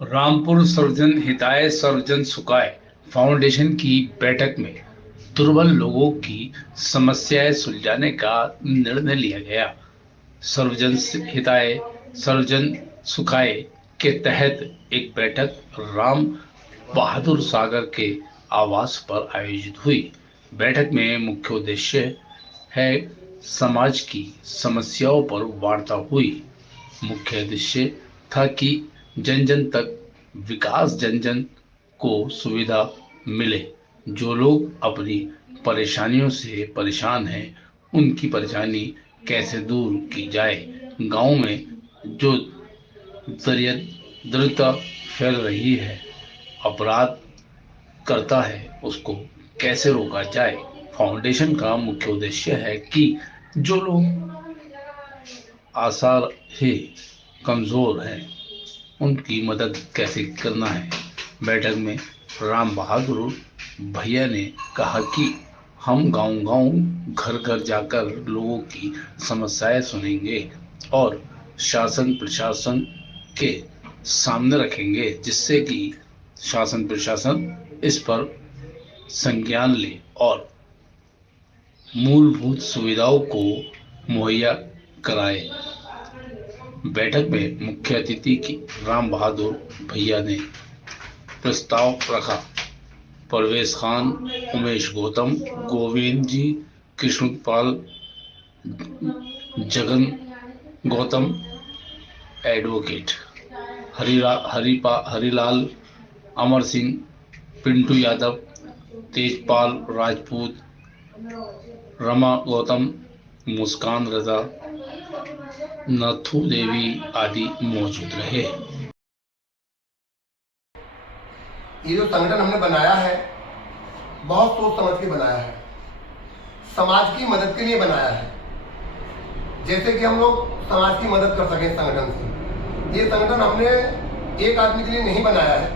रामपुर सर्वजन हिताय सर्वजन सुखाय फाउंडेशन की बैठक में दुर्बल लोगों की समस्याएं सुलझाने का निर्णय लिया गया। सर्वजन हिताय सर्वजन सुखाय के तहत एक बैठक राम बहादुर सागर के आवास पर आयोजित हुई। बैठक में मुख्य उद्देश्य है समाज की समस्याओं पर वार्ता हुई। मुख्य उद्देश्य था कि जन जन तक विकास, जन जन को सुविधा मिले। जो लोग अपनी परेशानियों से परेशान हैं, उनकी परेशानी कैसे दूर की जाए। गांव में जो दरिद्रता फैल रही है, अपराध करता है, उसको कैसे रोका जाए। फाउंडेशन का मुख्य उद्देश्य है कि जो लोग आसार है, कमजोर हैं, उनकी मदद कैसे करना है। बैठक में राम बहादुर भैया ने कहा कि हम गांव-गांव, घर-घर जाकर लोगों की समस्याएं सुनेंगे और शासन प्रशासन के सामने रखेंगे, जिससे कि शासन प्रशासन इस पर संज्ञान ले और मूलभूत सुविधाओं को मुहैया कराए। बैठक में मुख्य अतिथि की राम बहादुर भैया ने प्रस्ताव रखा। परवेज खान, उमेश गौतम, गोविंद जी, कृष्णपाल, जगन गौतम, एडवोकेट हरिलाल, अमर सिंह, पिंटू यादव, तेजपाल राजपूत, रमा गौतम, मुस्कान रजा, नथु देवी आदि मौजूद रहे। ये जो संगठन हमने बनाया है, बहुत सोच समझ के बनाया है, समाज की मदद के लिए बनाया है। जैसे कि हम लोग समाज की मदद कर सकें संगठन से। ये संगठन हमने एक आदमी के लिए नहीं बनाया है,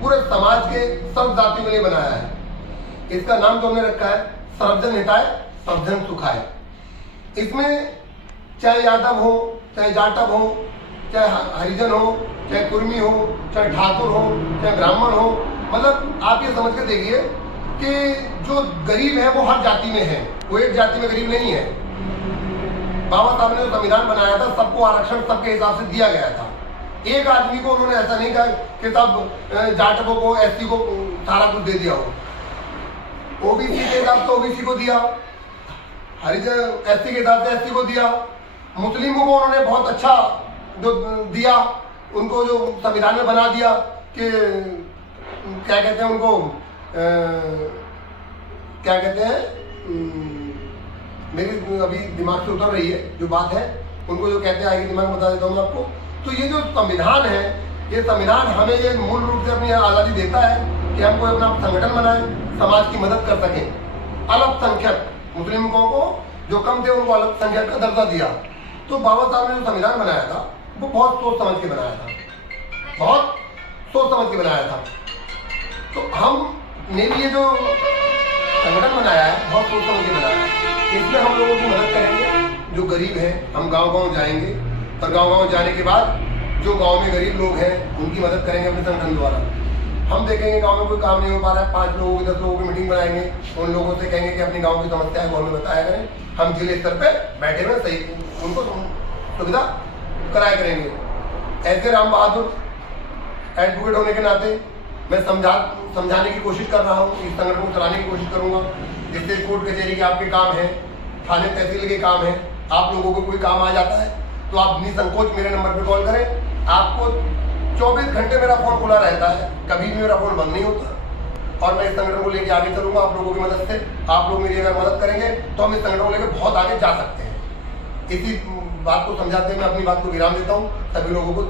पूरे समाज के सब जातियों के लिए बनाया है। इसका नाम तो हमने रखा है सर्वजन हिताय सर्वजन सुखाय। इसमें चाहे यादव हो, चाहे जाटव हो, चाहे हरिजन हो, चाहे कुर्मी हो, चाहे ठाकुर हो, चाहे ब्राह्मण हो, मतलब आप ये समझ के देखिए कि जो गरीब है वो हर जाति में है, वो एक जाति में गरीब नहीं है। बाबा साहब ने जो संविधान बनाया था, सबको आरक्षण सबके हिसाब से दिया गया था। एक आदमी को उन्होंने ऐसा नहीं कहा कि सब जाटवों को, एससी को सारा कुछ दे दिया हो। ओबीसी के हिसाब से ओबीसी को दिया, हरिजन एससी के हिसाब से एससी को दिया, मुस्लिमों को उन्होंने बहुत अच्छा जो दिया, उनको जो संविधान में बना दिया कि क्या कहते हैं उनको, क्या कहते हैं, मेरी अभी दिमाग से उतर रही है जो बात है, उनको जो कहते हैं आगे दिमाग में बता देता हूँ आपको। तो ये जो संविधान है, ये संविधान हमें ये मूल रूप से अपनी आज़ादी देता है कि हम कोई अपना संगठन बनाएं, समाज की मदद कर सकें। अल्पसंख्यक मुस्लिमों को जो कम थे उनको अल्पसंख्यक का दर्जा दिया। तो बाबा साहब ने जो संविधान बनाया था वो बहुत सोच समझ के बनाया था, बहुत सोच समझ के बनाया था। तो हमने भी ये जो संगठन बनाया है बहुत सोच समझ के बनाया है। इसमें हम लोगों की मदद करेंगे, जो गरीब है हम गांव-गांव जाएंगे और गांव-गांव जाने के बाद जो गांव में गरीब लोग हैं उनकी मदद करेंगे अपने संगठन द्वारा। हम देखेंगे गांव में कोई काम नहीं हो पा रहा है, 5 लोगों की 10 लोगों की मीटिंग बनाएंगे, उन लोगों से कहेंगे कि अपनी गांव की समस्या है वो हमें बताया करें। हम जिले स्तर पे बैठे हुए सही उनको सुविधा कराया करेंगे। ऐसे राम बहादुर एडवोकेट होने के नाते मैं समझाने की कोशिश कर रहा हूँ, इस संगठन को चलाने की कोशिश करूँगा। जिससे कोर्ट कचहरी के आपके काम है, थाने तहसील के काम है, आप लोगों को कोई काम आ जाता है तो आप निसंकोच मेरे नंबर पर कॉल करें। आपको 24 घंटे मेरा फोन खुला रहता है, कभी भी मेरा फोन बंद नहीं होता। और मैं इस संगठन को लेकर आगे चलूंगा आप लोगों की मदद से। आप लोग मेरी अगर मदद करेंगे तो हम इस संगठन को लेकर बहुत आगे जा सकते हैं। इसी बात को समझाते मैं अपनी बात को विराम देता हूँ। सभी लोगों को